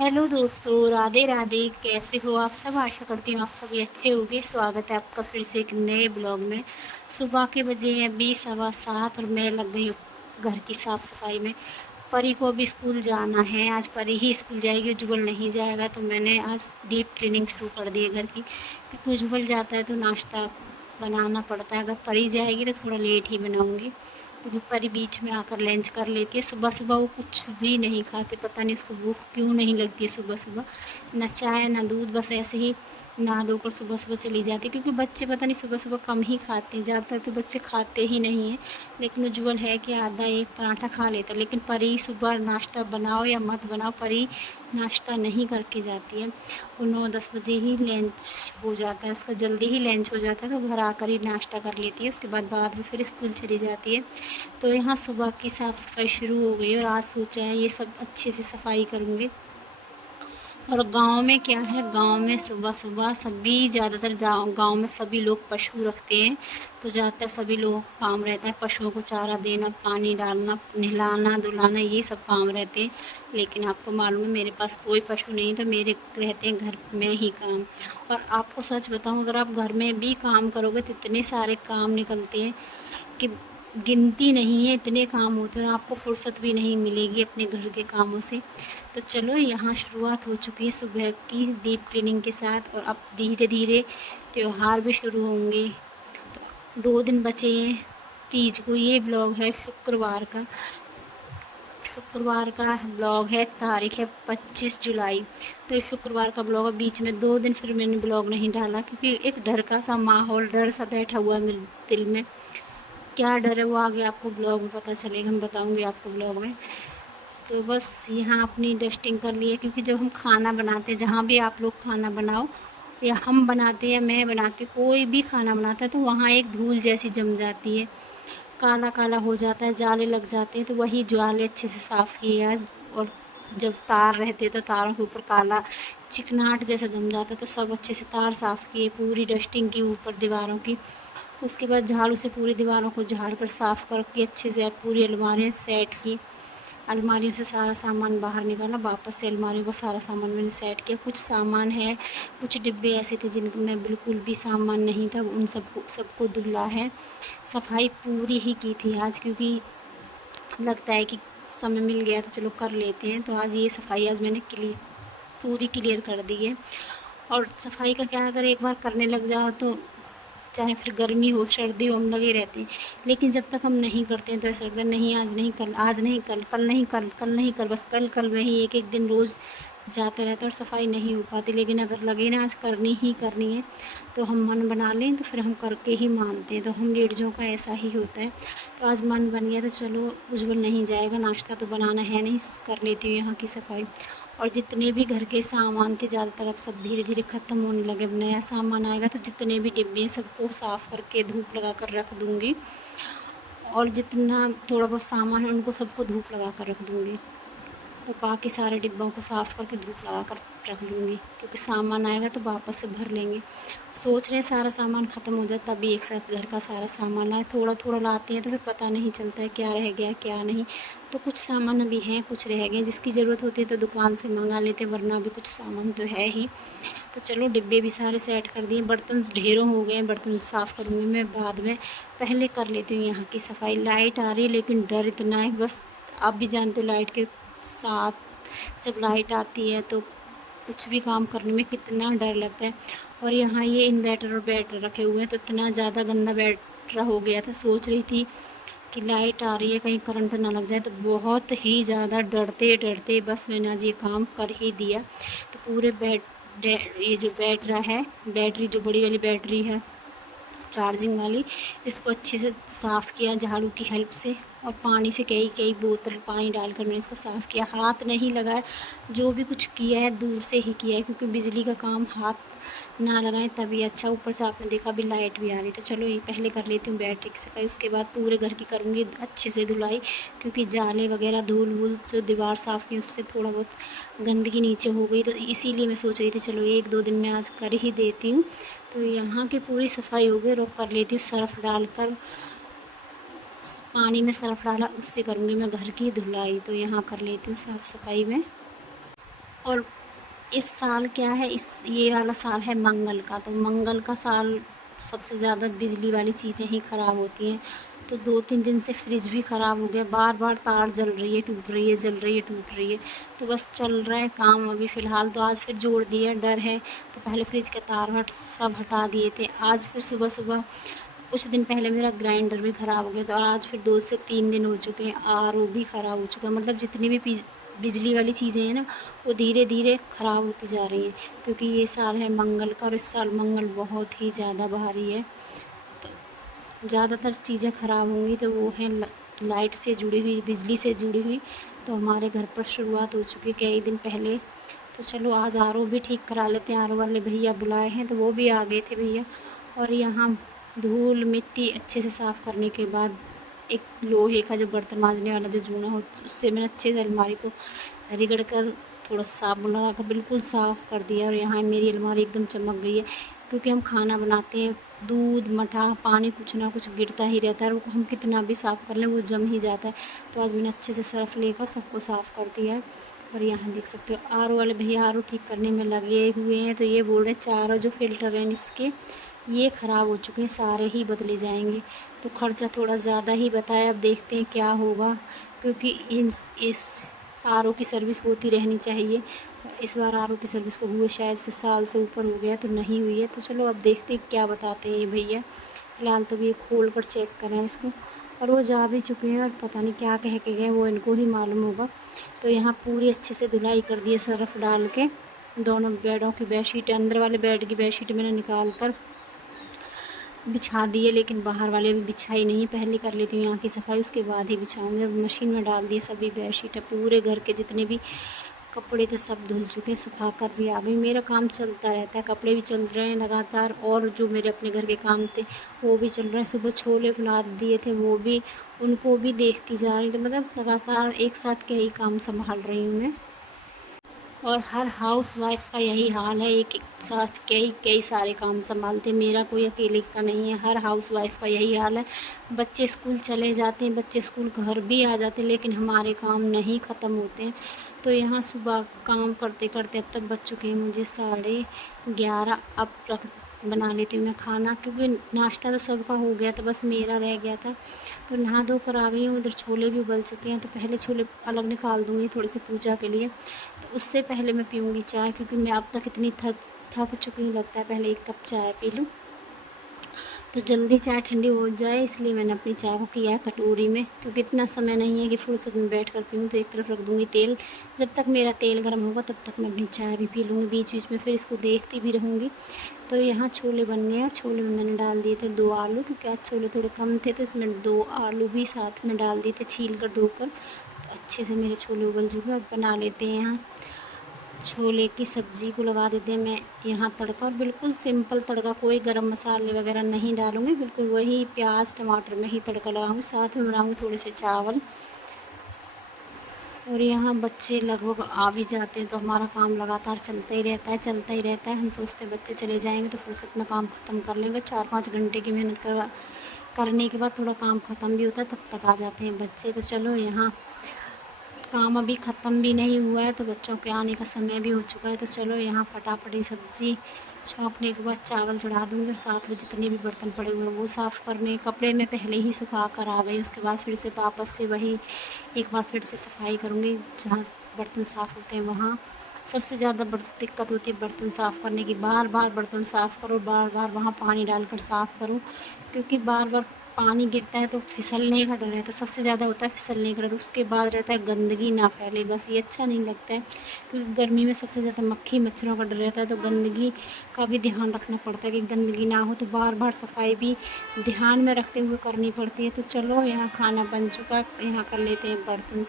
Hello दोस्तों, राधे राधे। कैसे हो आप सब? आशा करती हूँ आप सभी अच्छे होंगे। स्वागत है आपका फिर से एक नए ब्लॉग में। सुबह के बजे हैं 7:20 और मैं लग गई हूँ घर की साफ़ सफाई में। परी को अभी स्कूल जाना है। आज परी ही स्कूल जाएगी, उज्जवल नहीं जाएगा। तो मैंने आज डीप क्लीनिंग शुरू कर दी है घर की, क्योंकि उज्जवल जाता है तो नाश्ता बनाना पड़ता है। अगर परी जाएगी तो थोड़ा लेट ही बनाऊँगी, क्योंकि परी बीच में आकर लंच कर लेती है। सुबह सुबह वो कुछ भी नहीं खाते, पता नहीं उसको भूख क्यों नहीं लगती है सुबह सुबह। ना चाय ना दूध, बस ऐसे ही नहा धोकर सुबह सुबह चली जाती है। क्योंकि बच्चे पता नहीं सुबह सुबह कम ही खाते हैं, ज़्यादातर तो बच्चे खाते ही नहीं हैं। लेकिन उज्जवल है कि आधा एक पराठा खा लेता है। लेकिन परी सुबह नाश्ता बनाओ या मत बनाओ, परी नाश्ता नहीं करके जाती है। वो 9-10 बजे ही लंच हो जाता है उसका, जल्दी ही लंच हो जाता है, तो घर आकर ही नाश्ता कर लेती है। उसके बाद में फिर स्कूल चली जाती है। तो यहाँ सुबह की साफ़ सफाई शुरू हो गई और आज सोचा है ये सब अच्छे से सफाई करूँगी। और गांव में क्या है, गांव में सुबह सुबह सभी ज़्यादातर गांव में सभी लोग पशु रखते हैं। तो ज़्यादातर सभी लोगों का काम रहता है पशुओं को चारा देना, पानी डालना, नहलाना धुलाना, ये सब काम रहते हैं। लेकिन आपको मालूम है मेरे पास कोई पशु नहीं, तो मेरे रहते हैं घर में ही काम। और आपको सच बताऊं, अगर आप घर में भी काम करोगे तो इतने सारे काम निकलते हैं कि गिनती नहीं है। इतने काम होते हैं और आपको फुर्सत भी नहीं मिलेगी अपने घर के कामों से। तो चलो, यहाँ शुरुआत हो चुकी है सुबह की डीप क्लीनिंग के साथ, और अब धीरे धीरे त्योहार भी शुरू होंगे। तो 2 दिन बचे हैं तीज को। ये ब्लॉग है शुक्रवार का ब्लॉग है, तारीख है 25 जुलाई। तो ये शुक्रवार का ब्लॉग है। बीच में 2 दिन फिर मैंने ब्लॉग नहीं डाला, क्योंकि एक डर का सा माहौल, डर सा बैठा हुआ है मेरे दिल में। क्या डर है वो आगे आपको ब्लॉग में पता चलेगा, मैं बताऊंगी आपको ब्लॉग में। तो बस यहाँ अपनी डस्टिंग कर ली है, क्योंकि जब हम खाना बनाते हैं, जहाँ भी आप लोग खाना बनाओ या हम बनाते हैं या मैं बनाती हूँ, कोई भी खाना बनाता है, तो वहाँ एक धूल जैसी जम जाती है, काला काला हो जाता है, जाले लग जाते हैं। तो वही जाले अच्छे से साफ़ किए आज। और जब तार रहते तो तारों के ऊपर काला चिकनाहट जैसा जम जाता, तो सब अच्छे से तार साफ़ किए, पूरी डस्टिंग की ऊपर दीवारों की। उसके बाद झाड़ू से पूरी दीवारों को झाड़ कर साफ़ करके अच्छे से पूरी अलमारियाँ सेट की। अलमारियों से सारा सामान बाहर निकाला, वापस से अलमारियों को सारा सामान मैंने सेट किया। कुछ सामान है, कुछ डिब्बे ऐसे थे जिनमें बिल्कुल भी सामान नहीं था, उन सबको धुला है। सफाई पूरी ही की थी आज, क्योंकि लगता है कि समय मिल गया तो चलो कर लेते हैं। तो आज ये सफाई आज मैंने पूरी क्लियर कर दी है। और सफाई का क्या है, अगर एक बार करने लग जाओ तो चाहे फिर गर्मी हो सर्दी हो, हम लगे रहते हैं। लेकिन जब तक हम नहीं करते हैं तो ऐसा लगता है नहीं आज नहीं कल, आज नहीं कल, कल नहीं कल, कल नहीं कल, बस कल कल में ही एक एक दिन रोज़ जाते रहता है और सफाई नहीं हो पाती। लेकिन अगर लगे ना आज करनी ही करनी है, तो हम मन बना लें तो फिर हम करके ही मानते हैं। तो हम लेडीज़ों का ऐसा ही होता है। तो आज मन बन गया तो चलो, उज्जवल नहीं जाएगा, नाश्ता तो बनाना है नहीं, कर लेती हूँ यहाँ की सफाई। और जितने भी घर के सामान थे ज़्यादातर अब सब धीरे धीरे ख़त्म होने लगे। अब नया सामान आएगा तो जितने भी डिब्बे हैं सबको साफ़ करके धूप लगा कर रख दूँगी। और जितना थोड़ा बहुत सामान है उनको सबको धूप लगा कर रख दूँगी। और बाकी सारे डिब्बों को साफ़ करके धूप लगा कर रख लूँगी, क्योंकि सामान आएगा तो वापस से भर लेंगे। सोच रहे सारा सामान ख़त्म हो जाए तभी एक साथ घर का सारा सामान लाए। थोड़ा थोड़ा लाते हैं तो फिर पता नहीं चलता है क्या रह गया क्या नहीं। तो कुछ सामान अभी हैं, कुछ रह गए। जिसकी ज़रूरत होती है तो दुकान से मंगा लेते, वरना अभी कुछ सामान तो है ही। तो चलो, डिब्बे भी सारे सेट कर दिए। बर्तन ढेरों हो गए, बर्तन साफ़ करूँगी मैं बाद में, पहले कर लेती हूँ यहाँ की सफाई। लाइट आ रही है लेकिन डर इतना है, बस आप भी जानते हो लाइट के साथ जब लाइट आती है तो कुछ भी काम करने में कितना डर लगता है। और यहाँ ये इन्वर्टर और बैटरी रखे हुए हैं, तो इतना ज़्यादा गंदा बैटरा हो गया था। सोच रही थी कि लाइट आ रही है कहीं करंट ना लग जाए, तो बहुत ही ज़्यादा डरते डरते बस मैंने आज ये काम कर ही दिया। तो पूरे ये जो बैटरी जो बड़ी वाली बैटरी है चार्जिंग वाली, इसको अच्छे से साफ़ किया झाड़ू की हेल्प से। और पानी से कई कई बोतल पानी डालकर मैंने इसको साफ़ किया, हाथ नहीं लगाया। जो भी कुछ किया है दूर से ही किया है, क्योंकि बिजली का काम हाथ ना लगाएं तभी अच्छा। ऊपर से आपने देखा भी लाइट भी आ रही, तो चलो ये पहले कर लेती हूँ बैटरी की सफाई। उसके बाद पूरे घर की करूँगी अच्छे से धुलाई, क्योंकि जाले वगैरह धूल वूल जो दीवार साफ़ की उससे थोड़ा बहुत गंदगी नीचे हो गई। तो इसीलिए मैं सोच रही थी चलो 1-2 दिन में आज कर ही देती हूँ। तो यहाँ की पूरी सफाई हो गई। और कर लेती हूँ सर्फ़ डालकर, पानी में सर्फ़ डाला उससे करूँगी मैं घर की धुलाई। तो यहाँ कर लेती हूँ साफ़ सफाई में। और इस साल क्या है, इस ये वाला साल है मंगल का, तो मंगल का साल सबसे ज़्यादा बिजली वाली चीज़ें ही ख़राब होती हैं। तो 2-3 दिन से फ्रिज भी ख़राब हो गया, बार बार तार जल रही है, टूट रही है, जल रही है, टूट रही है। तो बस चल रहा है काम अभी फ़िलहाल। तो आज फिर जोड़ दिया, डर है। तो पहले फ्रिज के तार हट सब हटा दिए थे। आज फिर सुबह सुबह कुछ दिन पहले मेरा ग्राइंडर भी ख़राब हो गया था, और आज फिर 2 से 3 दिन हो चुके हैं, आरओ भी ख़राब हो चुका है। मतलब जितनी भी बिजली वाली चीज़ें हैं ना, वो धीरे धीरे ख़राब होती जा रही हैं, क्योंकि ये साल है मंगल का, और इस साल मंगल बहुत ही ज़्यादा भारी है। तो ज़्यादातर चीज़ें ख़राब होंगी तो वो हैं लाइट से जुड़ी हुई, बिजली से जुड़ी हुई। तो हमारे घर पर शुरुआत हो चुकी है कई दिन पहले। तो चलो आज आरओ भी ठीक करा लेते हैं। आरओ वाले भैया बुलाए हैं, तो वो भी आ गए थे भैया। और यहाँ धूल मिट्टी अच्छे से साफ़ करने के बाद एक लोहे का जो बर्तन मांजने वाला जो जूना हो, उससे मैंने अच्छे से अलमारी को रगड़ कर थोड़ा सा साबुन लगा कर बिल्कुल साफ़ कर दिया। और यहाँ मेरी अलमारी एकदम चमक गई है, क्योंकि हम खाना बनाते हैं, दूध मठा पानी कुछ ना कुछ गिरता ही रहता है, और वो हम कितना भी साफ़ कर लें वो जम ही जाता है। तो आज मैंने अच्छे से सर्फ़ लेकर सबको साफ़ कर दिया है। और यहाँ देख सकते हो आरओ वाले भैया आरओ ठीक करने में लगे हुए हैं। तो ये बोल रहे हैं चारों जो फ़िल्टर हैं इसके, ये ख़राब हो चुके हैं, सारे ही बदले जाएंगे। तो खर्चा थोड़ा ज़्यादा ही बताया, अब देखते हैं क्या होगा, क्योंकि इस आरओ की सर्विस होती रहनी चाहिए। इस बार आरओ की सर्विस को हुए शायद से साल से ऊपर हो गया, तो नहीं हुई है। तो चलो अब देखते हैं क्या बताते हैं ये भैया। फ़िलहाल तो ये खोल कर चेक कर रहे हैं इसको, और वो जा भी चुके हैं, और पता नहीं क्या कह के गए, वो इनको ही मालूम होगा। तो यहाँ पूरी अच्छे से धुलाई कर दी है सर्फ़ डाल के। दोनों बेडों की बेडशीट, अंदर वाले बेड की बेडशीट मैंने निकाल कर बिछा दिए, लेकिन बाहर वाले अभी बिछाई नहीं। पहले कर लेती हूँ यहाँ की सफाई, उसके बाद ही बिछाऊँगी। और मशीन में डाल दिए सभी बेडशीट। पूरे घर के जितने भी कपड़े थे सब धुल चुके हैं, सुखा कर भी आ गई। मेरा काम चलता रहता है, कपड़े भी चल रहे हैं लगातार, और जो मेरे अपने घर के काम थे वो भी चल रहे हैं। सुबह छोले फुला दिए थे, वो भी, उनको भी देखती जा रही। तो मतलब लगातार एक साथ कई काम संभाल रही हूँ मैं। और हर हाउस वाइफ का यही हाल है, एक एक साथ कई कई सारे काम संभालते। मेरा कोई अकेले का नहीं है, हर हाउस वाइफ का यही हाल है। बच्चे स्कूल चले जाते हैं, बच्चे स्कूल घर भी आ जाते हैं, लेकिन हमारे काम नहीं ख़त्म होते हैं। तो यहाँ सुबह काम करते करते अब तक बज चुके हैं मुझे 11:30। अब रख बना लेती हूँ मैं खाना, क्योंकि नाश्ता तो सबका हो गया था, बस मेरा रह गया था। तो नहा धो कर आ गई हूँ। इधर छोले भी उबल चुके हैं, तो पहले छोले अलग निकाल दूँगी थोड़ी सी पूजा के लिए। तो उससे पहले मैं पीऊँगी चाय, क्योंकि मैं अब तक इतनी थक चुकी हूँ, लगता है पहले एक कप चाय पी लूँ तो जल्दी चाय ठंडी हो जाए। इसलिए मैंने अपनी चाय को किया है कटोरी में, क्योंकि इतना समय नहीं है कि फुर्सत में बैठ कर पीऊँ। तो एक तरफ रख दूँगी तेल, जब तक मेरा तेल गर्म होगा तब तक मैं अपनी चाय भी पी लूँगी। बीच बीच में फिर इसको देखती भी रहूँगी। तो यहाँ छोले बन गए, और छोले में मैंने डाल दिए थे 2 आलू, क्योंकि आज छोले थोड़े कम थे, तो इसमें 2 आलू भी साथ में डाल दिए थे छील कर धोकर। तो अच्छे से मेरे छोले उबल चुके। अब बना लेते हैं यहाँ छोले की सब्ज़ी को, लगा देते हैं मैं यहाँ तड़का। और बिल्कुल सिंपल तड़का, कोई गरम मसाले वगैरह नहीं डालूँगी, बिल्कुल वही प्याज टमाटर में ही तड़का लगाऊँगी। साथ में बनाऊँगी थोड़े से चावल। और यहाँ बच्चे लगभग आ भी जाते हैं, तो हमारा काम लगातार चलता ही रहता है, चलता ही रहता है। हम सोचते हैं बच्चे चले जाएंगे तो फुर्सत में काम ख़त्म कर लेंगे। 4-5 घंटे की मेहनत करने के बाद थोड़ा काम ख़त्म भी होता है, तब तक आ जाते हैं बच्चे। तो चलो यहाँ काम अभी ख़त्म भी नहीं हुआ है, तो बच्चों के आने का समय भी हो चुका है। तो चलो यहाँ फटाफट ही सब्ज़ी छौंकने के बाद चावल चढ़ा दूँगी, और साथ में जितने भी बर्तन पड़े हुए हैं वो साफ़ करने। कपड़े में पहले ही सुखा कर आ गई, उसके बाद फिर से वापस से वही एक बार फिर से सफाई करूँगी। जहाँ बर्तन साफ़ होते हैं वहाँ सबसे ज़्यादा दिक्कत होती है बर्तन साफ़ करने की। बार बार बर्तन साफ़ करो, बार बार वहाँ पानी डालकर साफ़ करो, क्योंकि बार बार पानी गिरता है तो फिसलने का डर रहता है। सबसे ज़्यादा होता है फिसलने का डर, उसके बाद रहता है गंदगी ना फैले, बस ये अच्छा नहीं लगता है। क्योंकि गर्मी में सबसे ज़्यादा मक्खी मच्छरों का डर रहता है, तो गंदगी का भी ध्यान रखना पड़ता है कि गंदगी ना हो। तो बार बार सफाई भी ध्यान में रखते हुए करनी पड़ती है। तो चलो यहाँ खाना बन चुका, यहाँ कर लेते हैं बर्तन